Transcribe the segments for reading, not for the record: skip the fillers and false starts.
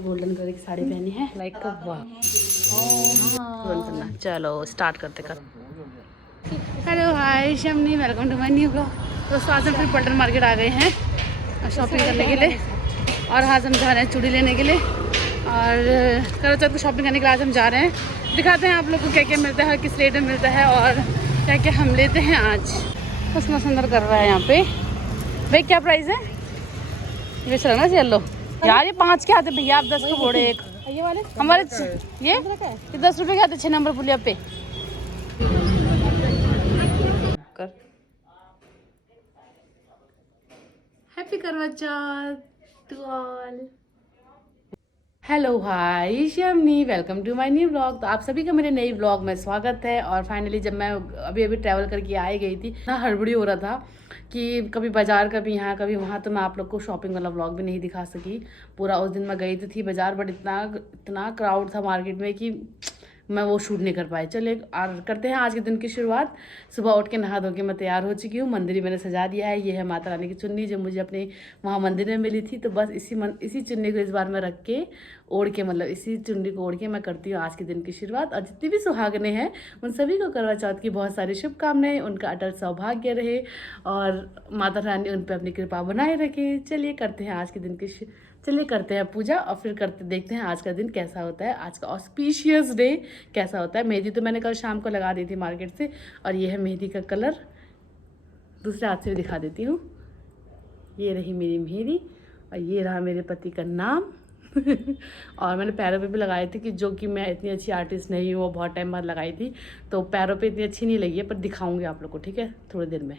Golden colour की साड़ी पहनी है, लाइक वाह। करना, चलो स्टार्ट करते कर। Hello hi Shamni, welcome to my new blog. दोस्तों आज हम फिर पल्टन मार्केट आ गए हैं शॉपिंग करने के लिए, और आज हम जा रहे हैं चूड़ी लेने के लिए और करवा चौथ को शॉपिंग करने के लिए आज हम जा रहे हैं। दिखाते हैं आप लोग को क्या क्या मिलता है, किस रेट में मिलता है और क्या क्या हम लेते हैं आज। बस मस्त सुंदर कर रहा है यहाँ पे। भाई क्या प्राइस है ये? चला ना येलो यार, ये 5 के आते भैया, आप 10 के बोड़े एक ये वाले हमारे ये 10 रुपए के आते 6 नंबर पुलिया पे। Happy Karwa Chauth to all. Hello hi Shamni, welcome to my new vlog. तो आप सभी का मेरे नई व्लॉग में स्वागत है। और फाइनली जब मैं अभी ट्रैवल करके आ गई थी ना, हड़बड़ी हो रहा था कि कभी बाजार कभी यहाँ कभी वहाँ, तो मैं आप लोग को शॉपिंग वाला व्लॉग भी नहीं दिखा सकी पूरा। उस दिन मैं गई तो थी बाजार, बट इतना क्राउड था मार्केट में कि मैं वो शूट नहीं कर पाई। चलिए और करते हैं आज के दिन की शुरुआत। सुबह उठ के नहा धो के मैं तैयार हो चुकी हूँ। मंदिर मैंने सजा दिया है। ये है माता रानी की चुन्नी जो मुझे अपने वहाँ मंदिर में मिली थी। तो बस इसी चुन्नी को इस बार मैं रख के ओढ़ के, मतलब इसी चुन्नी को ओढ़ के मैं करती हूँ आज के दिन की शुरुआत। और जितनी भी सुहागने हैं उन सभी को करवा चौथ की बहुत सारी शुभकामनाएं, उनका अटल सौभाग्य रहे और माता रानी उन पर अपनी कृपा बनाए रखे। चलिए करते हैं आज के दिन की चलिए करते हैं पूजा और फिर देखते हैं आज का दिन कैसा होता है, आज का ऑस्पिशियस डे कैसा होता है। मेहंदी तो मैंने कल शाम को लगा दी थी मार्केट से, और ये है मेहंदी का कलर। दूसरे हाथ से भी दिखा देती हूँ। ये रही मेरी मेहंदी और ये रहा मेरे पति का नाम और मैंने पैरों पे भी लगाई थी, कि जो कि मैं इतनी अच्छी आर्टिस्ट नहीं हूँ, वो बहुत टाइम बाद लगाई थी तो पैरों पे इतनी अच्छी नहीं लगी है, पर दिखाऊंगी आप लोग को, ठीक है, थोड़ी देर में।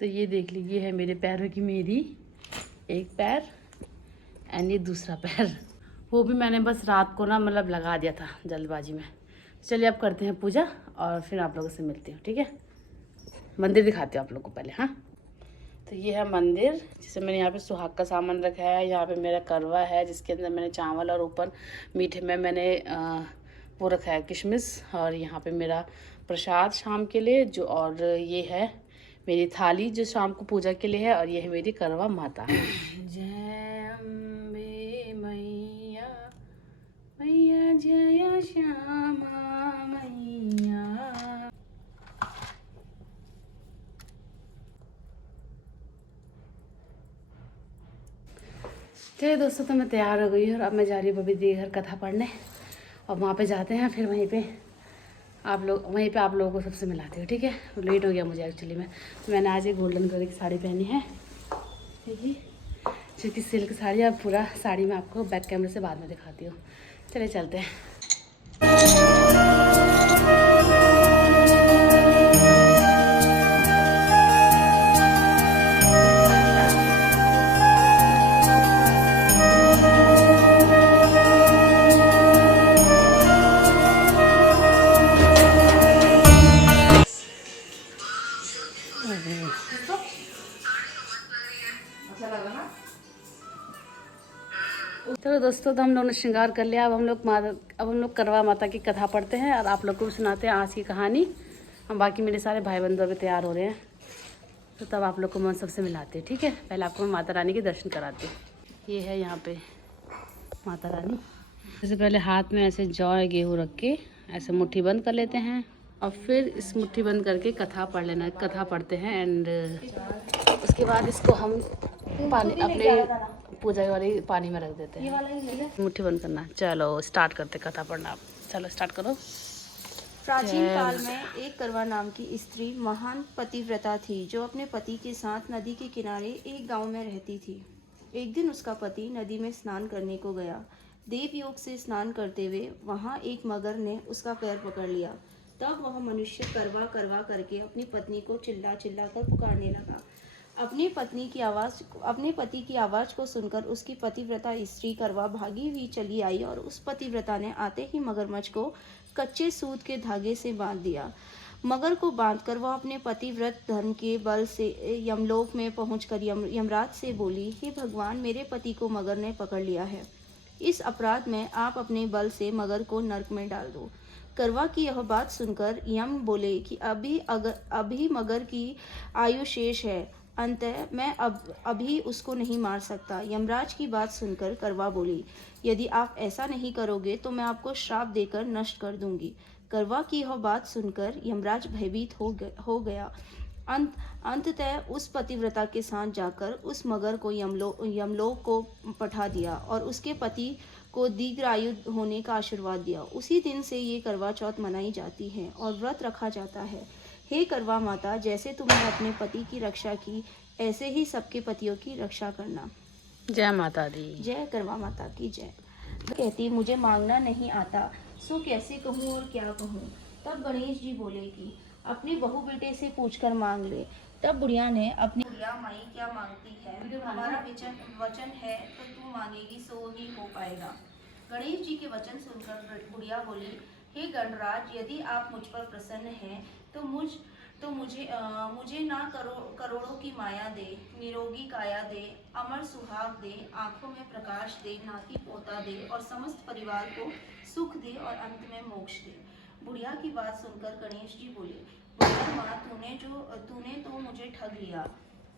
तो ये देख लीजिए है मेरे पैरों की मेहंदी, एक पैर एंड ये दूसरा पैर। वो भी मैंने बस रात को ना मतलब लगा दिया था जल्दबाजी में। चलिए अब करते हैं पूजा और फिर आप लोगों से मिलती हूँ, ठीक है। मंदिर दिखाती हूँ आप लोग को पहले। हाँ, तो ये है मंदिर, जिसे मैंने यहाँ पे सुहाग का सामान रखा है। यहाँ पे मेरा करवा है जिसके अंदर मैंने चावल, और ऊपर मीठे में मैंने वो रखा है किशमिश। और यहाँ पे मेरा प्रसाद शाम के लिए जो, और ये है मेरी थाली जो शाम को पूजा के लिए है। और ये है मेरी करवा माता। जय अम्बे मैया, मैया जय श्यामा मैया। चलिए दोस्तों, तो मैं तैयार हो गई हूँ और अब मैं जा रही हूँ बबी दी घर कथा पढ़ने। और वहाँ पे जाते हैं, फिर वहीं पे आप लोगों को सबसे मिलाती हूँ, ठीक है। लेट हो गया मुझे एक्चुअली में। तो मैंने आज एक गोल्डन कलर की साड़ी पहनी है, देखिए, जो कि सिल्क साड़ी। अब पूरा साड़ी मैं आपको बैक कैमरे से बाद में दिखाती हूँ। चलिए चलते हैं। चलो दोस्तों, तो हम लोगों ने श्रृंगार कर लिया। अब हम लोग करवा माता की कथा पढ़ते हैं और आप लोग को भी सुनाते हैं आज की कहानी। हम बाकी मेरे सारे भाई बंधु अभी तैयार हो रहे हैं, तो तब आप लोग को मैं सबसे मिलाते हैं, ठीक है। पहले आपको मैं माता रानी के दर्शन कराती हूँ। ये है यहाँ पे माता रानी। सबसे पहले हाथ में ऐसे जौ गेहूँ रख के ऐसे मुट्ठी बंद कर लेते हैं, और फिर इस मुट्ठी बंद करके कथा पढ़ लेना, कथा पढ़ते हैं। एंड उसके बाद इसको हम पानी अपने पूजा वाली पानी में रख देते हैं। मुट्ठी बंद करना। चलो स्टार्ट करते कथा पढ़ना। चलो स्टार्ट करो। प्राचीन काल में एक करवा नाम की स्त्री महान पतिव्रता थी, जो अपने पति के साथ नदी के किनारे एक गांव में रहती थी। एक दिन उसका पति नदी में स्नान करने को गया। देव योग से स्नान करते हुए वहां एक मगर ने उसका पैर पकड़ लिया। तब वह मनुष्य करवा करवा करके अपनी पत्नी को चिल्ला चिल्ला कर पुकारने लगा। अपने पति की आवाज़ को सुनकर उसकी पतिव्रता स्त्री करवा भागी हुई चली आई, और उस पतिव्रता ने आते ही मगरमच्छ को कच्चे सूत के धागे से बांध दिया। मगर को बांधकर वह अपने पतिव्रत धर्म के बल से यमलोक में पहुंचकर यमराज से बोली, हे भगवान, मेरे पति को मगर ने पकड़ लिया है। इस अपराध में आप अपने बल से मगर को नरक में डाल दो। करवा की यह बात सुनकर यम बोले कि अभी मगर की आयु शेष है, अंततः मैं अभी उसको नहीं मार सकता। यमराज की बात सुनकर करवा बोली, यदि आप ऐसा नहीं करोगे तो मैं आपको श्राप देकर नष्ट कर दूंगी। करवा की यह बात सुनकर यमराज भयभीत हो गया। अंततः उस पतिव्रता के साथ जाकर उस मगर को यमलोक को पठा दिया और उसके पति को दीर्घायु होने का आशीर्वाद दिया। उसी दिन से ये करवा चौथ मनाई जाती है और व्रत रखा जाता है। हे करवा माता, जैसे तुमने अपने पति की रक्षा की, ऐसे ही सबके पतियों की रक्षा करना। जय माता दी। जय करवा माता की जय। कहती, मुझे मांगना नहीं आता, सो कैसे कहूँ और क्या कहूँ। तब गणेश जी बोले कि अपनी बहू बेटे से पूछकर मांग ले। तब बुढ़िया ने अपनी बुढ़िया माई क्या मांगती है, हमारा वचन है तो तू मांगेगी सो ही हो पाएगा। गणेश जी के वचन सुनकर बुढ़िया बोली, हे गणराज, यदि आप मुझ पर प्रसन्न हैं तो मुझे ना करोड़ों की माया दे, निरोगी काया दे, अमर सुहाग दे, आंखों में प्रकाश दे, नाती पोता दे और समस्त परिवार को सुख दे और अंत में मोक्ष दे। बुढ़िया की बात सुनकर गणेश जी बोले, बुढ़िया माँ, तूने तो मुझे ठग लिया।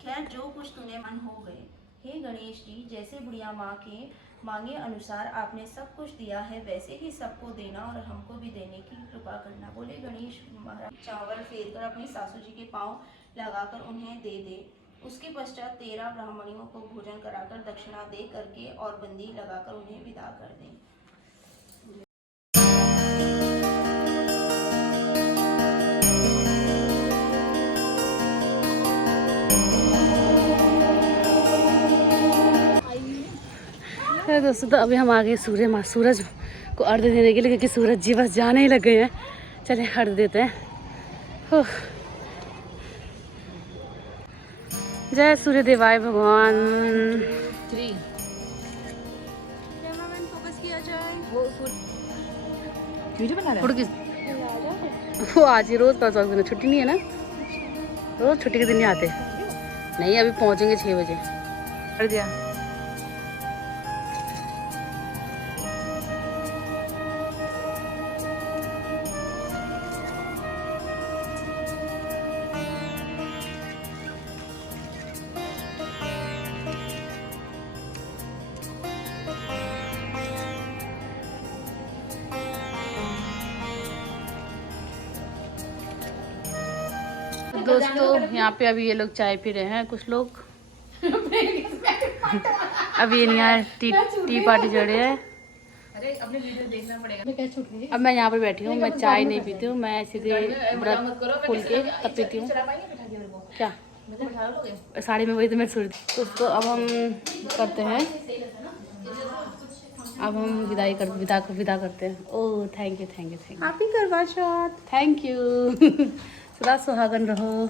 खैर, जो कुछ तूने मन हो गए। हे गणेश जी, जैसे बुढ़िया माँ के मांगे अनुसार आपने सब कुछ दिया है, वैसे ही सबको देना और हमको भी देने की कृपा करना। बोले गणेश महाराज चावल फेर कर अपनी सासू जी के पांव लगाकर उन्हें दे दे। उसके पश्चात 13 ब्राह्मणियों को भोजन कराकर दक्षिणा दे करके और बंदी लगाकर उन्हें विदा कर दें। दोस्तों, तो अभी हम आ गए सूरज को अर्घ देने के लिए, क्योंकि सूरज जी बस जाने ही लग गए हैं। चलिए अर्घ देते हैं। जय सूर्य देवाय भगवान। फोकस किया जाए। वो आज ही रोज का दिन छुट्टी नहीं है ना, रोज छुट्टी के दिन नहीं आते। नहीं, अभी पहुंचेंगे 6 बजे। कर दिया। दोस्तों, यहाँ पे अभी ये लोग चाय पी रहे हैं, कुछ लोग अभी ये नहीं आए, टी पार्टी चढ़े है। अपने वीडियो देखना पड़ेगा। अब मैं यहाँ पर बैठी हूँ, मैं चाय नहीं पीती हूँ, मैं सीधे व्रत खोल के तब पीती हूँ। क्या साड़ी में वही तो मैं सोच। तो अब हम करते हैं, अब हम विदा करते हैं। Oh thank you. Happy Karwa Chauth. Thank you. सदा सुहागन रहो,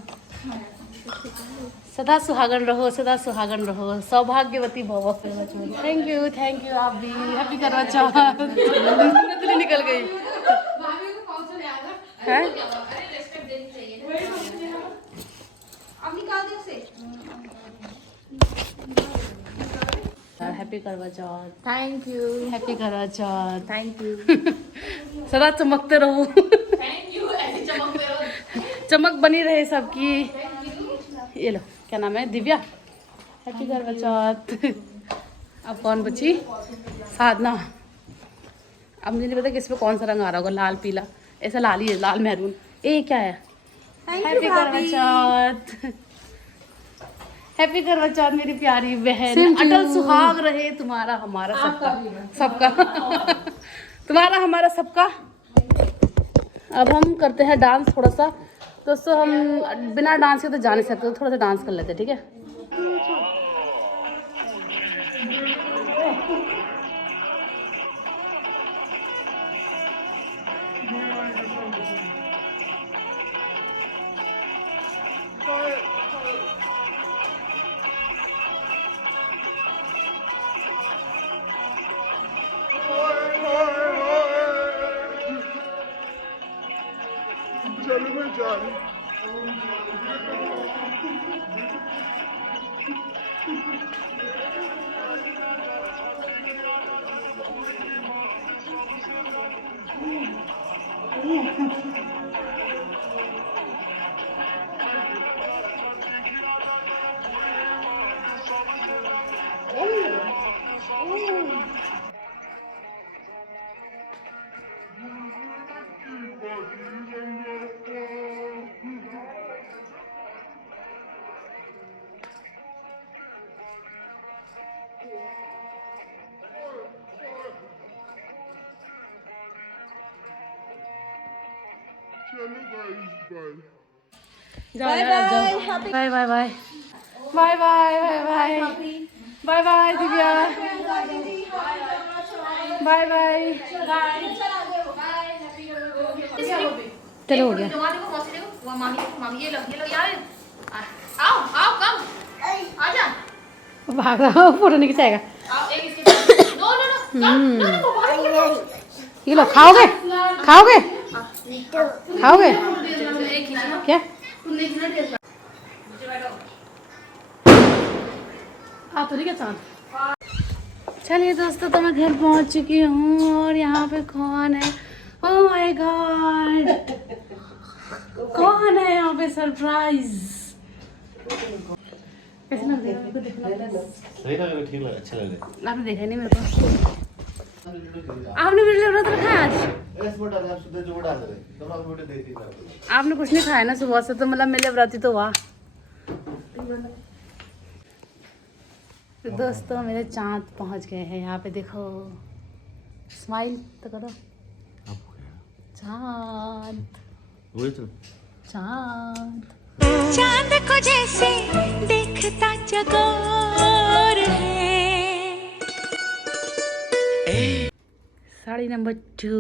सदा सुहागन रहो, सौभाग्यवती भव। Thank you. आप भी हैप्पी करवा चौथ। निकल गई है। Happy Karwa Chauth. Thank you. Happy Karwa Chauth. Thank you. सदा चमकते रहो। चमक बनी रहे सबकी। ये लो, क्या नाम है, दिव्या। हैप्पी करवा चौथ। अब कौन बची? साधना। अब मुझे नहीं पता किस पे कौन सा रंग आ रहा होगा, लाल पीला, ऐसा लाल ही है, लाल मैरून। ए क्या है? हैप्पी करवा चौथ। हैप्पी करवा चौथ मेरी प्यारी बहन। अटल सुहाग रहे तुम्हारा हमारा सबका तुम्हारा हमारा सबका। अब हम करते हैं डांस थोड़ा सा। दोस्तों, हम बिना डांस के तो जा नहीं सकते, तो थोड़ा सा डांस कर लेते हैं, ठीक है? Bye bye bye bye bye bye bye bye bye Divya bye bye चलो हो गया भाग रहा हूँ फोटो नहीं खिंचाएगा ये लो खाओगे खाओगे खाओगे क्या आप तो नहीं क्या चाँद चलिए दोस्तों तो मैं घर पहुंच चुकी हूँ और यहाँ पे कौन है ओह माय गॉड कौन है यहाँ पे सरप्राइज कैसे लग रहा है सही लगा ठीक लगा अच्छा लगा आपने देखा नहीं मेरे को आपने वीडियो व्रत रखा है आज इस मोटा आप सुबह जो डाल रहे तो आप वीडियो देखती था आपने कुछ नहीं खाया ना सुबह से तो मतलब मेरे व्रत ही तो हुआ तो दोस्तों मेरे चाँद पहुँच गए हैं यहाँ पे देखो स्माइल तो करो चाँद वही तो चाँद चांद को जैसे देखता चकोर है साड़ी नंबर 2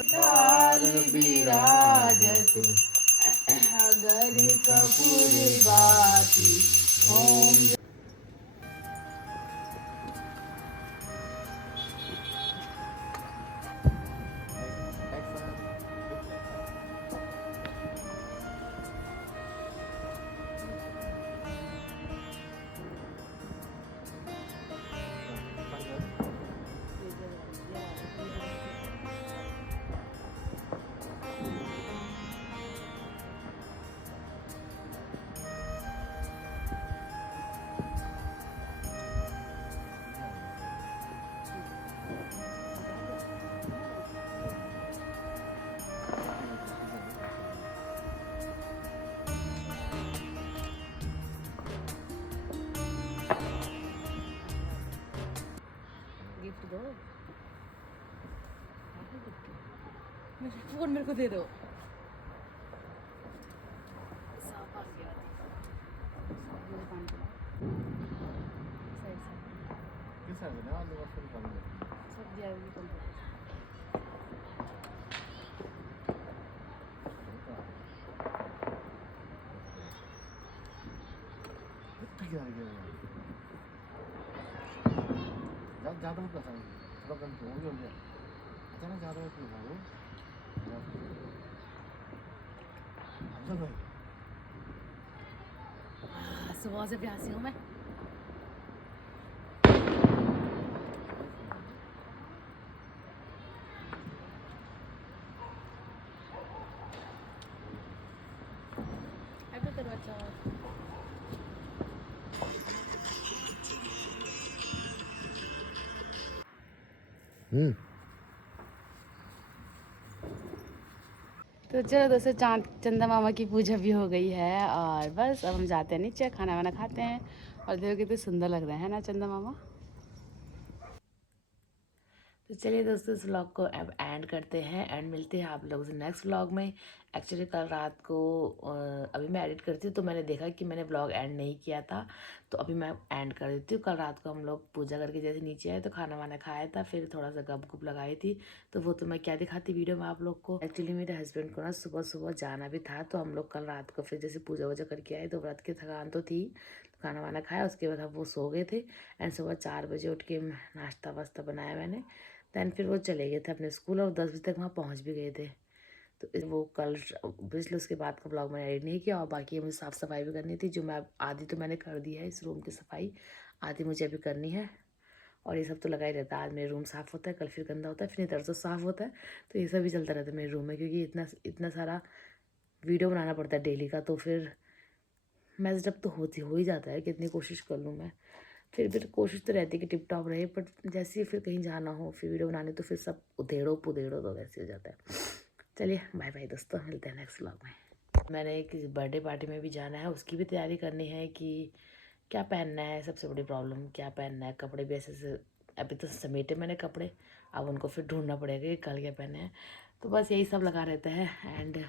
बादल में विराजत अगर कपूर बाती ओम गिफ्ट दो फोन मेरे को दे दो सांप आ गया ये पानी पिलाओ सही किस है ना वाले वाले काम में सब दिया भी कम ठीक है ज़्यादा मत पसंद थोड़ा कम हो गया अचानक ज़्यादा मत खाओ अच्छा भाई सुबह से प्यासी हूँ मैं हैप्पी करवा चौथ तो चलो दोस्तों चांद चंदा मामा की पूजा भी हो गई है और बस अब हम जाते हैं नीचे खाना वाना खाते हैं और देखो कितने सुंदर लग रहे हैं ना चंदा मामा। तो चलिए दोस्तों इस व्लॉग को अब एंड करते हैं एंड मिलते हैं आप लोगों से नेक्स्ट व्लॉग में। एक्चुअली कल रात को अभी मैं एडिट करती हूँ तो मैंने देखा कि मैंने व्लॉग एंड नहीं किया था तो अभी मैं एंड कर देती हूँ। कल रात को हम लोग पूजा करके जैसे नीचे आए तो खाना वाना खाया था फिर थोड़ा सा गप गुप लगाई थी तो वो तो मैं क्या दिखाती वीडियो में आप लोग को। एक्चुअली मेरे हस्बैंड को ना सुबह सुबह जाना भी था तो हम लोग कल रात को फिर जैसे पूजा वूजा करके आए तो व्रत की थकान तो थी खाना वाना खाया उसके बाद हम वो सो गए थे एंड सुबह 4 बजे उठ के नाश्ता वास्ता बनाया मैंने। दैन फिर वो चले गए थे अपने स्कूल और 10 बजे तक वहाँ पहुँच भी गए थे। तो वो कल पिछले उसके बाद का ब्लॉग मैंने एडिट नहीं किया और बाकी मुझे साफ़ सफाई भी करनी थी जो मैं आधी तो मैंने कर दी है इस रूम की सफाई आधी मुझे अभी करनी है। और ये सब तो लगा ही रहता है। आज मेरे रूम साफ़ होता है, कल फिर गंदा होता है, फिर तरसों साफ़ होता है। तो ये सब भी चलता रहता है मेरे रूम में, क्योंकि इतना सारा वीडियो बनाना पड़ता है डेली का। तो फिर मैस जब तो हो ही जाता है, कितनी कोशिश कर लूँ मैं, फिर भी कोशिश तो रहती है कि टिप टॉप रहे। बट जैसे ही फिर कहीं जाना हो, फिर वीडियो बनानी, तो फिर सब उधेड़ो पुधेड़ो तो वैसे हो जाता है। चलिए बाय बाय दोस्तों, मिलते हैं नेक्स्ट व्लॉग में। मैंने एक बर्थडे पार्टी में भी जाना है, उसकी भी तैयारी करनी है कि क्या पहनना है। सबसे बड़ी प्रॉब्लम क्या पहनना है। कपड़े भी ऐसे अभी तो समेटे मैंने कपड़े, अब उनको फिर ढूंढना पड़ेगा कि कल क्या पहने हैं। तो बस यही सब लगा रहता है। एंड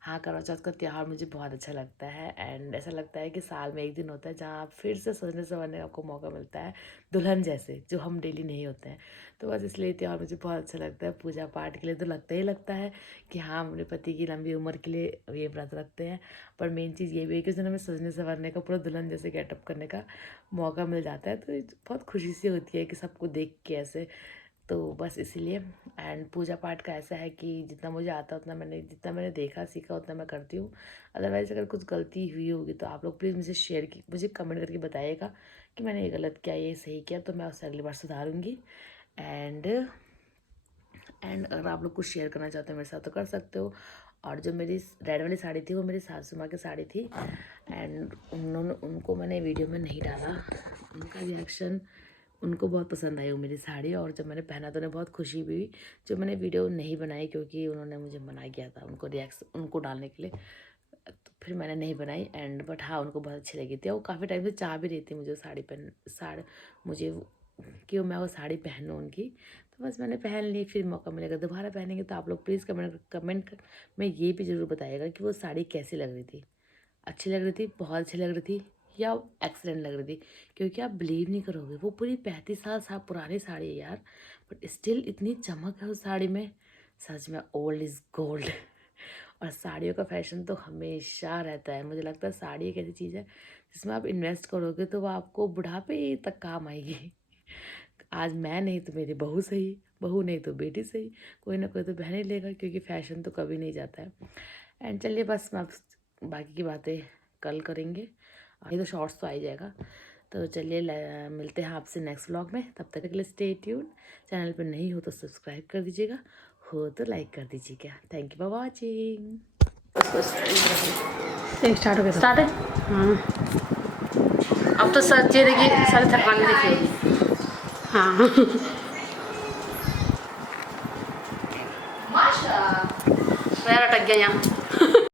हाँ, करवा चौथ का त्यौहार मुझे बहुत अच्छा लगता है। एंड ऐसा लगता है कि साल में एक दिन होता है जहाँ आप फिर से सजने संवरने का आपको मौका मिलता है, दुल्हन जैसे, जो हम डेली नहीं होते हैं। तो बस इसलिए त्यौहार मुझे बहुत अच्छा लगता है। पूजा पाठ के लिए तो लगता ही लगता है कि हाँ, अपने पति की लंबी उम्र के लिए ये व्रत रखते हैं। पर मेन चीज़ ये भी है कि उसने हमें सजने संवरने का, पूरा दुल्हन जैसे गेटअप करने का मौका मिल जाता है। तो बहुत खुशी सी होती है कि सबको देख के ऐसे। तो बस इसीलिए। एंड पूजा पाठ का ऐसा है कि जितना मुझे आता है उतना जितना मैंने देखा सीखा उतना मैं करती हूँ। अदरवाइज़ अगर कुछ गलती हुई होगी तो आप लोग प्लीज़ मुझे कमेंट करके बताइएगा कि मैंने ये गलत किया, ये सही किया, तो मैं उससे अगली बार सुधारूँगी। एंड अगर आप लोग कुछ शेयर करना चाहते हो मेरे साथ तो कर सकते हो। और जो मेरी रेड वाली साड़ी थी वो मेरी सासू माँ की साड़ी थी। एंड उनको मैंने वीडियो में नहीं डाला। उनका रिएक्शन, उनको बहुत पसंद आई वो मेरी साड़ी। और जब मैंने पहना तो उन्हें बहुत खुशी भी हुई। जो मैंने वीडियो नहीं बनाई क्योंकि उन्होंने मुझे मना किया था उनको डालने के लिए, तो फिर मैंने नहीं बनाई। एंड बट हाँ, उनको बहुत अच्छी लगी थी। और वो काफ़ी टाइम से चाह भी रही थी मुझे कि मैं वो साड़ी पहनूँ उनकी। तो बस मैंने पहन ली। फिर मौका मिलेगा दोबारा पहनेंगे। तो आप लोग प्लीज़ कमेंट में ये भी ज़रूर बताइएगा कि वो साड़ी कैसी लग रही थी। अच्छी लग रही थी, बहुत अच्छी लग रही थी, या एक्सीडेंट लग रही थी। क्योंकि आप बिलीव नहीं करोगे, वो पूरी 35 साल पुरानी साड़ी है यार, बट स्टिल इतनी चमक है उस साड़ी में। सच में ओल्ड इज़ गोल्ड। और साड़ियों का फैशन तो हमेशा रहता है। मुझे लगता है साड़ी एक ऐसी चीज़ है जिसमें आप इन्वेस्ट करोगे तो वो आपको बुढ़ापे तक काम आएगी। आज मैं नहीं तो मेरी बहू सही, बहू नहीं तो बेटी सही, कोई ना कोई तो पहन ही लेगा, क्योंकि फ़ैशन तो कभी नहीं जाता है। एंड चलिए बस मैं बाकी की बातें कल करेंगे। ये तो शॉर्ट्स तो आ ही जाएगा। तो चलिए मिलते हैं आपसे नेक्स्ट व्लॉग में। तब तक के लिए स्टे ट्यून। चैनल पर नहीं हो तो सब्सक्राइब कर दीजिएगा, हो तो लाइक कर दीजिएगा। Thank you for watching. Start हो गया स्टार्ट है। हाँ अब तो सच ये देखिए, सारे थकान देखिए। हाँ पैर अटक गया यहाँ।